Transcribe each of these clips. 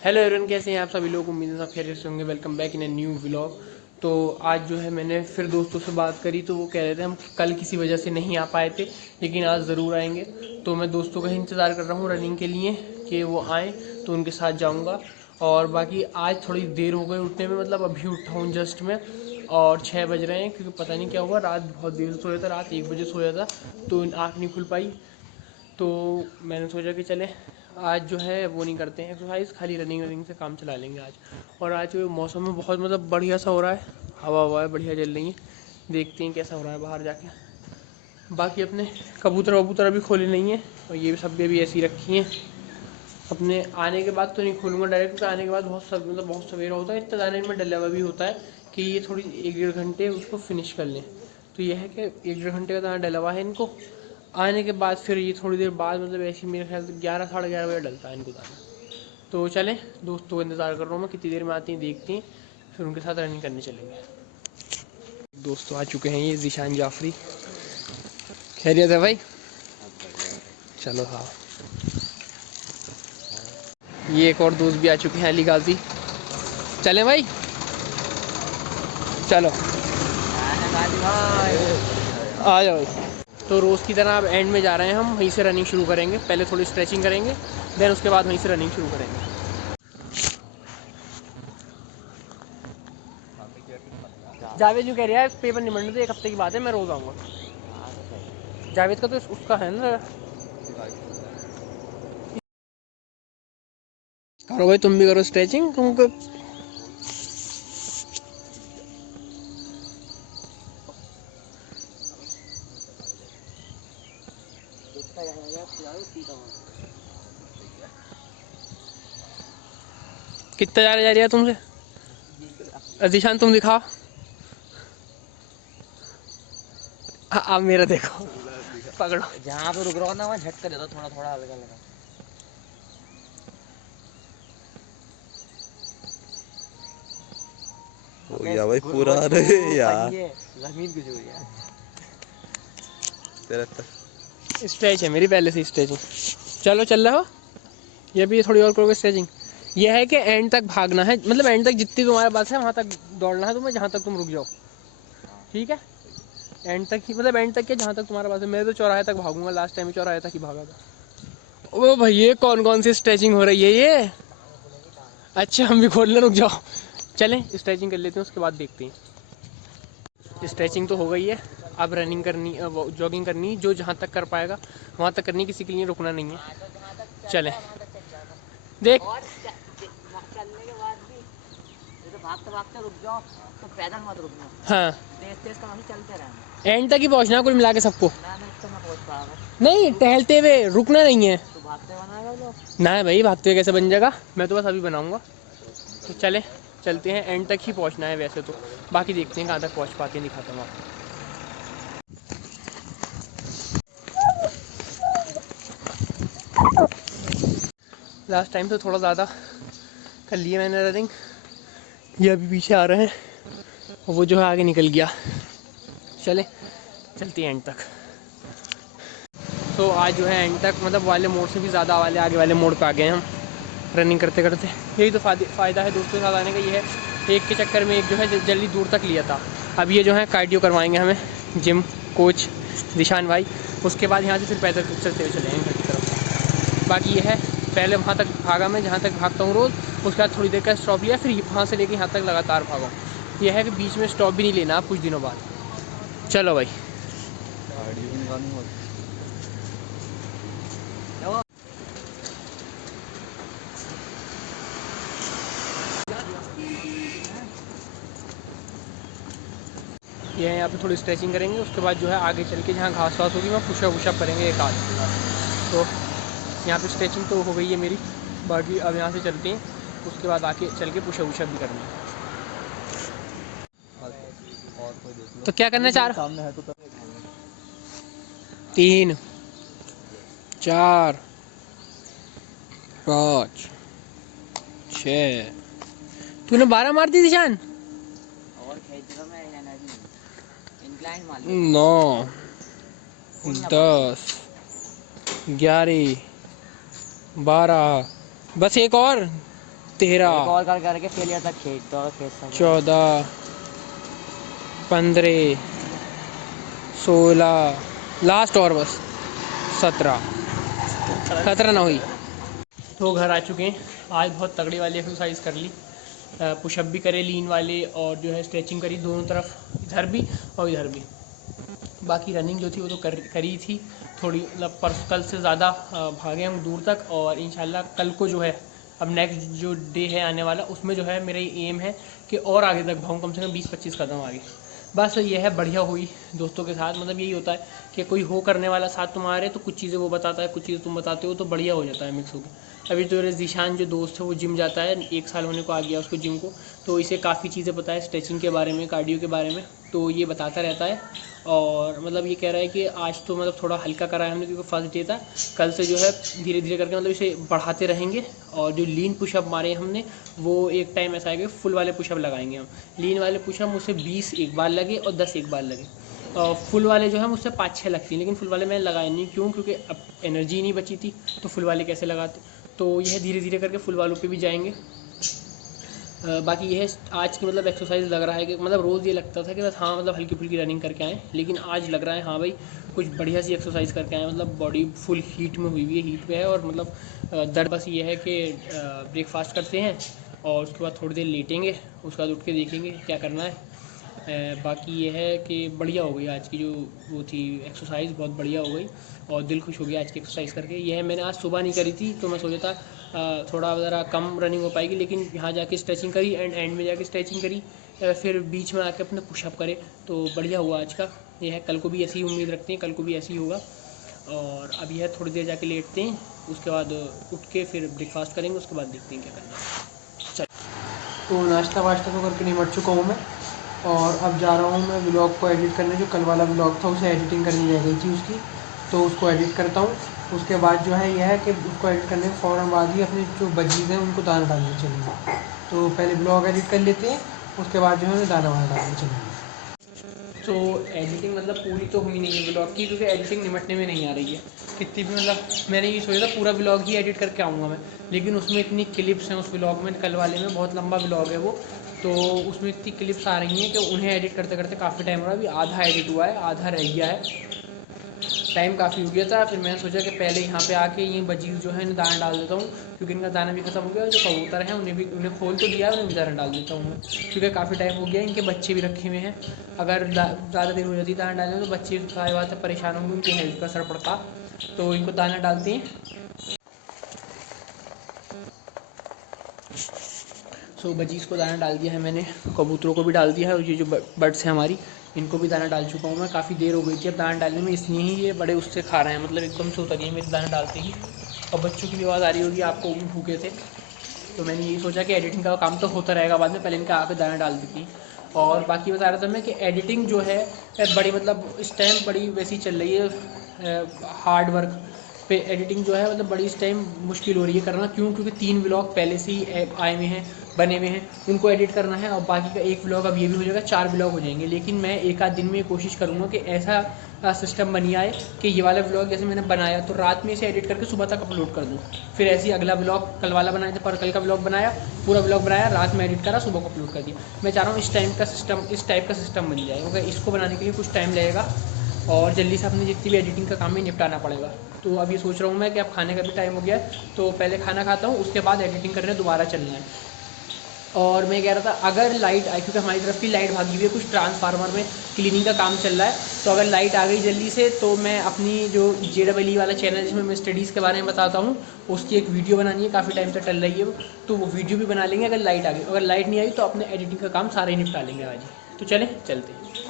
Hello everyone, कैसे हैं आप सभी लोग। उम्मीद है सब खैरियत से होंगे। Welcome back in a new vlog. तो आज जो है मैंने फिर दोस्तों से बात करी तो वो कह रहे थे हम कल किसी वजह से नहीं आ पाए थे, लेकिन आज ज़रूर आएंगे। तो मैं दोस्तों का ही इंतज़ार कर रहा हूँ रनिंग के लिए कि वो आएँ तो उनके साथ जाऊँगा। और बाकी आज थोड़ी देर हो गई उठने में, मतलब अभी उठा हूँ जस्ट में और 6 बज रहे हैं, क्योंकि पता नहीं क्या हुआ, रात बहुत देर से सोया था, रात 1 बजे सोया था तो आँख नहीं खुल पाई। तो मैंने सोचा कि चले आज जो है वो नहीं करते हैं एक्सरसाइज, खाली रनिंग से काम चला लेंगे आज। और आज मौसम में बहुत मतलब बढ़िया सा हो रहा है, हवा हवा है बढ़िया चल रही है। देखते हैं कैसा हो रहा है बाहर जाके। बाकी अपने कबूतर वबूतर अभी खोले नहीं हैं और ये सब भी अभी ऐसी रखी हैं। अपने आने के बाद तो नहीं खोलूँगा डायरेक्ट, क्योंकि आने के बाद बहुत सवेरा होता है, इतना जाने में डला हुआ भी होता है कि ये थोड़ी 1-1.5 घंटे उसको फिनिश कर लें। तो यह है कि 1-1.5 घंटे का दाना डला हुआ है इनको। आने के बाद फिर ये थोड़ी देर बाद, मतलब ऐसी मेरे ख्याल से 11-11:30 बजे डलता है इनको दाना। तो चलें, दोस्तों का इंतज़ार कर रहा हूँ मैं, कितनी देर में आती हैं देखती हैं, फिर उनके साथ रनिंग करने चलेंगे। दोस्तों आ चुके हैं, ये ज़ीशान जाफरी। खैरियत है भाई? चलो हाँ। ये एक और दोस्त भी आ चुके हैं, अली गाजी। चलें भाई, चलो आ जाओ। तो रोज़ की तरह अब एंड में जा रहे हैं हम, वहीं से रनिंग शुरू करेंगे। पहले थोड़ी स्ट्रेचिंग करेंगे, देन उसके बाद वहीं से रनिंग शुरू करेंगे। जावेद जो कह रहा है पेपर नहीं बनने तो 1 हफ्ते की बात है, मैं रोज़ आऊँगा। जावेद का तो उसका है ना। करो भाई, तुम भी करो स्ट्रेचिंग तुमको। कितना जा रहा है तुमसे? अजीशान तुम दिखाओ। हाँ, आप मेरा देखो, पकड़ो। जहाँ पे रुक रहा हो ना वहाँ झटका दे दो, थोड़ा थोड़ा हल्का हल्का। हो गया भाई पूरा। अरे यार जमीन कुछ हो गया तेरा स्ट्रेच है मेरी पहले से स्ट्रेचिंग। चलो चल रहा हो, ये भी थोड़ी और करोगे स्ट्रेचिंग। ये है कि एंड तक भागना है, मतलब एंड तक जितनी तुम्हारे पास है वहाँ तक दौड़ना है तुम्हें, जहाँ तक तुम रुक जाओ। ठीक है, एंड तक ही, मतलब एंड तक के जहाँ तक तुम्हारे पास है। मैं तो चौराहे तक भागूंगा, लास्ट टाइम चौराहे तक ही भागा था। ओ भाई, ये कौन कौन सी स्ट्रेचिंग हो रही है ये? अच्छा, हम भी खोल लें, रुक जाओ। चलें स्ट्रेचिंग कर लेते हैं, उसके बाद देखते हैं। स्ट्रेचिंग तो हो गई है, अब रनिंग करनी, जॉगिंग करनी, जो जहाँ तक कर पाएगा वहाँ तक करनी, किसी के लिए रुकना नहीं है। चलें देख। चलने के बाद भी जैसे भागते भागते रुक जाओ तो पैदल मत रुकना, हाँ, तेज तेज कहाँ से चलते रहना। एंड तक ही पहुँचना कुल मिला के सबको। ना ना इससे मैं पहुँच पाऊंगा। नहीं, टहलते हुए रुकना नहीं है। तो भागते बनाएगा लोग। ना भाई, भागते हुए कैसे बन जाएगा, मैं तो बस अभी बनाऊंगा। तो चले चलते हैं, एंड तक ही पहुंचना है वैसे तो, बाकी देखते हैं कहाँ तक पहुंच पाते हैं, दिखाता हूँ आपको। लास्ट टाइम तो थोड़ा ज़्यादा कर लिया मैंने रनिंग, ये अभी पीछे आ रहे हैं और वो जो है आगे निकल गया। चले चलते हैं एंड तक। तो आज जो है एंड तक, मतलब वाले मोड़ से भी ज़्यादा वाले आगे वाले मोड़ पे आ गए हैं हम रनिंग करते करते। यही तो फ़ायदा है दोस्तों के साथ आने का, ये है एक के चक्कर में एक जो है जल्दी दूर तक लिया था। अब ये जो है कार्डियो करवाएंगे हमें, जिम कोच ज़ीशान भाई। उसके बाद यहाँ से फिर पैदल चलते हुए चलेंगे घर की तरफ। बाकी ये है, पहले वहाँ तक भागा मैं जहाँ तक भागता हूँ रोज़, उसके बाद थोड़ी देर का स्टॉप लिया, फिर वहाँ से लेके यहाँ तक लगातार भागा। यह है कि बीच में स्टॉप भी नहीं लेना आप कुछ दिनों बाद। चलो भाई। ये है, यहाँ पे थोड़ी स्ट्रेचिंग करेंगे, उसके बाद जो है आगे चल के जहाँ घास वास होगी वहाँ पुशअप वुशअप करेंगे एक आध। तो यहाँ पे स्ट्रेचिंग तो हो गई है मेरी, बाकी अब यहाँ से चलते हैं, उसके बाद आके चल के पुशअप वुशअप भी करनी है। तो क्या करना है? 4 3 4 5 6। तूने 12 मार दी ज़ीशान? और खींच रहा मैं एनर्जी इंक्लाइन मार 9 10 11 12, बस एक और 13 और करके फेलियर तक खेत तो खेत सकते 14 15 16 लास्ट और बस 17 ना हुई तो घर आ चुके हैं। आज बहुत तगड़ी वाली एक्सरसाइज कर ली, पुशअप भी करे लीन वाले और जो है स्ट्रेचिंग करी दोनों तरफ, इधर भी और इधर भी। बाकी रनिंग जो थी वो तो करी थी थोड़ी, मतलब कल से ज़्यादा भागे हम दूर तक। और इंशाल्लाह कल को जो है अब नेक्स्ट जो डे है आने वाला, उसमें जो है मेरा एम है कि और आगे तक भागूँ, कम से कम 20-25 कदम आगे। बस ये है, बढ़िया हुई दोस्तों के साथ। मतलब यही होता है कि कोई हो करने वाला साथ तुम्हारे, तो कुछ चीज़ें वो बताता है, कुछ चीज़ें तुम बताते हो, तो बढ़िया हो जाता है मिक्स होकर। अभी तो मेरे जीशान जो दोस्त है वो जिम जाता है, 1 साल होने को आ गया उसको जिम को, तो इसे काफ़ी चीज़ें पता है स्ट्रेचिंग के बारे में, कार्डियो के बारे में, तो ये बताता रहता है। और मतलब ये कह रहा है कि आज तो मतलब थोड़ा हल्का करा है हमने क्योंकि फर्स्ट डे था, कल से जो है धीरे धीरे करके मतलब इसे बढ़ाते रहेंगे। और जो लीन पुशअप मारे हमने, वो एक टाइम ऐसा आएगा फुल वाले पुशअप लगाएंगे हम। लीन वाले पुशअप मुझसे 20 एक बार लगे और 10 एक बार लगे, और फुल वाले जो है मुझसे 5-6 लगती हैं, लेकिन फुल वाले मैंने लगाए नहीं। क्यों? क्योंकि अब एनर्जी नहीं बची थी, तो फुल वाले कैसे लगाते। तो यह धीरे धीरे करके फुल वालों पे भी जाएंगे। बाकी यह आज की मतलब एक्सरसाइज लग रहा है कि मतलब रोज़ ये लगता था कि बस हाँ मतलब हल्की फुल्की रनिंग करके आएँ, लेकिन आज लग रहा है हाँ भाई कुछ बढ़िया सी एक्सरसाइज करके आए। मतलब बॉडी फुल हीट में हुई है, हीट पे है। और मतलब दर्द बस ये है कि ब्रेकफास्ट करते हैं और उसके बाद थोड़ी देर लेटेंगे, उसके बाद उठ के देखेंगे क्या करना है। बाकी ये है कि बढ़िया हो गई आज की जो वो थी एक्सरसाइज, बहुत बढ़िया हो गई और दिल खुश हो गया आज की एक्सरसाइज करके। यह है मैंने आज सुबह नहीं करी थी, तो मैं सोचा था थोड़ा ज़रा कम रनिंग हो पाएगी, लेकिन यहाँ जाके स्ट्रेचिंग करी एंड में जाके स्ट्रेचिंग करी, फिर बीच में आके अपने पुशअप करे, तो बढ़िया हुआ आज का। यह है, कल को भी ऐसी ही उम्मीद रखते हैं, कल को भी ऐसे ही होगा। और अब यह थोड़ी देर जाके लेटते हैं, उसके बाद उठ के फिर ब्रेकफास्ट करेंगे, उसके बाद देखते हैं क्या करना है। चल, तो नाश्ता वाश्ता तो करके निपट चुका हूँ मैं, और अब जा रहा हूँ मैं व्लॉग को एडिट करने। जो कल वाला व्लॉग था उसे एडिटिंग करनी रह गई थी उसकी, तो उसको एडिट करता हूँ। उसके बाद जो है यह है कि उसको एडिट करने के फ़ौरन बाद ही अपने जो बजीज़ हैं उनको दाना डालने चलेंगे। तो पहले ब्लॉग एडिट कर लेते हैं, उसके बाद जो है दाना वाना डालने चलेंगे। तो एडिटिंग मतलब पूरी तो हुई नहीं है ब्लॉग की, क्योंकि एडिटिंग निपटने में नहीं आ रही है कितनी भी। मतलब मैंने ये सोचा था पूरा ब्लॉग ही एडिट करके आऊँगा मैं, लेकिन उसमें इतनी क्लिप्स हैं उस ब्लॉग में, कल वाले में बहुत लंबा ब्लॉग है वो, तो उसमें इतनी क्लिप्स आ रही हैं कि उन्हें एडिट करते करते काफ़ी टाइम हो रहा है। अभी आधा एडिट हुआ है, आधा रह गया है, टाइम काफ़ी हो गया था। फिर मैंने सोचा कि पहले यहाँ पे आके ये बजीज़ जो है इन्हें दाना डाल देता हूँ, क्योंकि इनका दाना भी ख़त्म हो गया और जो कबूतर हैं उन्हें खोल तो दिया है, उन्हें भी दाना डाल देता हूँ मैं, क्योंकि काफ़ी टाइम हो गया। इनके बच्चे भी रखे हुए हैं, अगर ज़्यादा देर हो जाती दाना डालने में तो बच्चे सारी बात है परेशान होंगे, उनकी हेल्थ का असर पड़ता। तो इनको दाना डालते हैं। सो बजीज़ को दाना डाल दिया है मैंने, कबूतरों को भी डाल दिया है, और ये जो बर्ड्स हैं हमारी, इनको भी दाना डाल चुका हूँ मैं। काफ़ी देर हो गई थी अब दाना डालने में, इसलिए ही ये बड़े उससे खा रहे हैं, मतलब एकदम से उतरिए मेरे दाना डालते ही। और बच्चों की भी आवाज़ आ रही होगी आपको, वो भी भूखे थे, तो मैंने यही सोचा कि एडिटिंग का काम तो होता रहेगा बाद में, पहले इनका आके दाना डाल देती। और बाकी बता रहा था मैं कि एडिटिंग जो है बड़ी मतलब इस टाइम बड़ी वैसी चल रही है, हार्ड वर्क पे एडिटिंग जो है मतलब बड़ी इस टाइम मुश्किल हो रही है करना। क्यों? क्योंकि 3 व्लॉग पहले से ही आए हुए हैं, बने हुए हैं, उनको एडिट करना है, और बाकी का 1 व्लॉग अब ये भी हो जाएगा, 4 व्लॉग हो जाएंगे। लेकिन मैं एक आध दिन में कोशिश करूँगा कि ऐसा सिस्टम बनी आए कि ये वाला व्लॉग जैसे मैंने बनाया तो रात में इसे एडिट करके सुबह तक अपलोड कर दूँ। फिर ऐसे ही अगला व्लॉग कल वाला बनाया था, पर कल का व्लॉग बनाया, पूरा व्लॉग बनाया, रात में एडिट करा, सुबह को अपलोड कर दिया। मैं चाह रहा हूँ इस टाइप का सिस्टम बन जाए, क्योंकि इसको बनाने के लिए कुछ टाइम लगेगा और जल्दी से अपनी जितनी भी एडिटिंग का काम है निपटाना पड़ेगा। तो अब ये सोच रहा हूँ मैं कि अब खाने का भी टाइम हो गया है, तो पहले खाना खाता हूँ, उसके बाद एडिटिंग करने दोबारा चलना है। और मैं कह रहा था अगर लाइट आई, क्योंकि हमारी तरफ की लाइट भागी हुई है, कुछ ट्रांसफार्मर में क्लीनिंग का काम चल रहा है, तो अगर लाइट आ गई जल्दी से तो मैं अपनी जो JEE वाला चैनल जिसमें मैं स्टडीज़ के बारे में बताता हूँ उसकी एक वीडियो बनानी है, काफ़ी टाइम से टल रही है वो, तो वो वीडियो भी बना लेंगे अगर लाइट आ गई। अगर लाइट नहीं आई तो अपने एडिटिंग का काम सारे ही निपटा लेंगे आज ही। तो चलते हैं।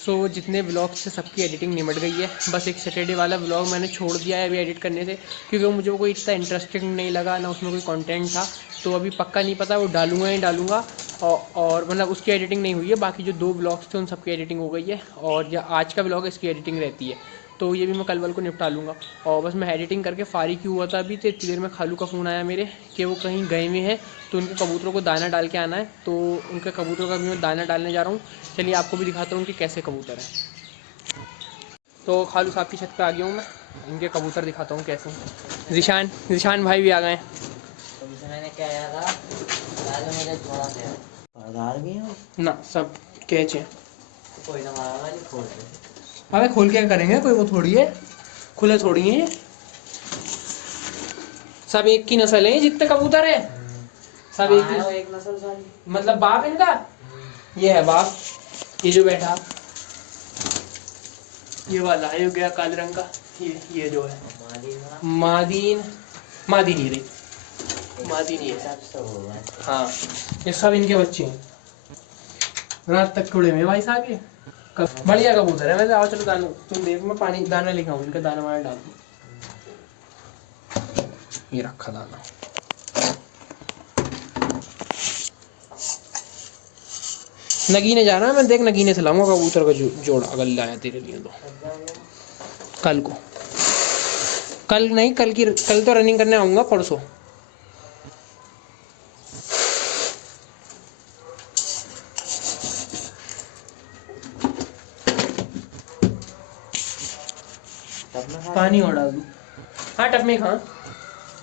सो जितने व्लॉग से सबकी एडिटिंग निमट गई है, बस एक सैटरडे वाला व्लॉग मैंने छोड़ दिया है अभी एडिट करने से, क्योंकि मुझे वो कोई इतना इंटरेस्टिंग नहीं लगा, ना उसमें कोई कंटेंट था, तो अभी पक्का नहीं पता वो डालूंगा ही डालूंगा। और मतलब उसकी एडिटिंग नहीं हुई है, बाकी जो 2 व्लॉग्स थे उन सबकी एडिटिंग हो गई है, और या आज का व्लॉग इसकी एडिटिंग रहती है, तो ये भी मैं कल वाल को निपटा लूँगा। और बस मैं एडिटिंग करके फारिग ही हुआ था अभी, तो इतनी देर में खालू का फ़ोन आया मेरे कि वो कहीं गए हुए हैं, तो उनके कबूतरों को दाना डाल के आना है, तो उनके कबूतरों का भी मैं दाना डालने जा रहा हूँ। चलिए आपको भी दिखाता हूँ कि कैसे कबूतर हैं। तो खालू साहब की छत पे आ गया हूँ मैं, इनके कबूतर दिखाता हूँ कैसे। ज़िशान भाई भी आ गए हैं। मैंने क्या यार पहले मुझे छोड़ा था पर्दार भी हो ना सब कैच है। कोई ना मारा वाली खोल दे। अबे खोल के करेंगे, कोई वो थोड़ी है, खुले थोड़ी है। सब एक की नस्ल है जितने कबूतर है, सब एक हाँ, ही। एक नस्ल सारी। मतलब बाप इनका ये है बाप, ये जो बैठा ये वाला है, ये गया काले रंग का, ये जो है मादीन, मादी नहीं रही, मादी नहीं है। हाँ ये सब इनके बच्चे हैं, रात तक उड़े हुए भाई साहब ये। बढ़िया कबूतर है वैसे। आओ चलो दाना, तुम देख मैं पानी दाना लेके आऊँ, इनका दाना वाना डाल दूँ। ये रखा दाना। नगीने जाना है, मैं देख नगीने से लाऊंगा कबूतर का जोड़ा अगर लाया तेरे लिए तो। कल को, कल नहीं, कल तो रनिंग करने आऊंगा, परसों। पानी और डाल दूँ? हाँ टब में, हाँ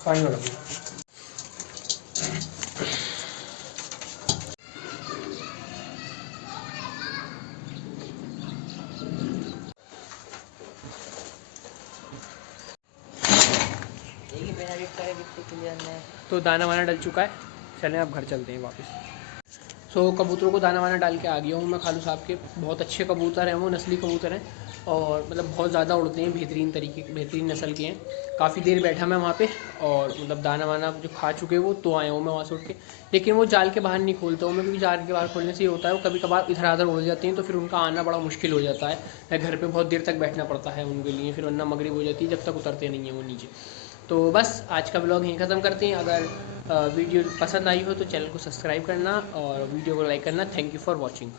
पानी और डाल दूँ। तो दाना वाना डल चुका है, चलें अब घर चलते हैं वापस। सो कबूतरों को दाना वाना डाल के आ गया हूँ मैं खालू साहब के। बहुत अच्छे कबूतर हैं वो, नस्ली कबूतर हैं और मतलब बहुत ज़्यादा उड़ते हैं, बेहतरीन नस्ल के हैं। काफ़ी देर बैठा मैं वहाँ पे और मतलब दाना वाना जो खा चुके वो, तो आया हूँ मैं वहाँ से उठ के। लेकिन वो जाल के बाहर नहीं खोलता हूँ मैं, क्योंकि जाल के बाहर खोलने से ये होता है वो कभी कभार इधर उधर उड़ जाते हैं, तो फिर उनका आना बड़ा मुश्किल हो जाता है। घर पर बहुत देर तक बैठना पड़ता है उनके लिए, फिर वरना मगरिब हो जाती है जब तक उतरते नहीं हैं वो नीचे। तो बस आज का ब्लॉग यहीं ख़त्म करते हैं। अगर वीडियो पसंद आई हो तो चैनल को सब्सक्राइब करना और वीडियो को लाइक करना। Thank you for watching.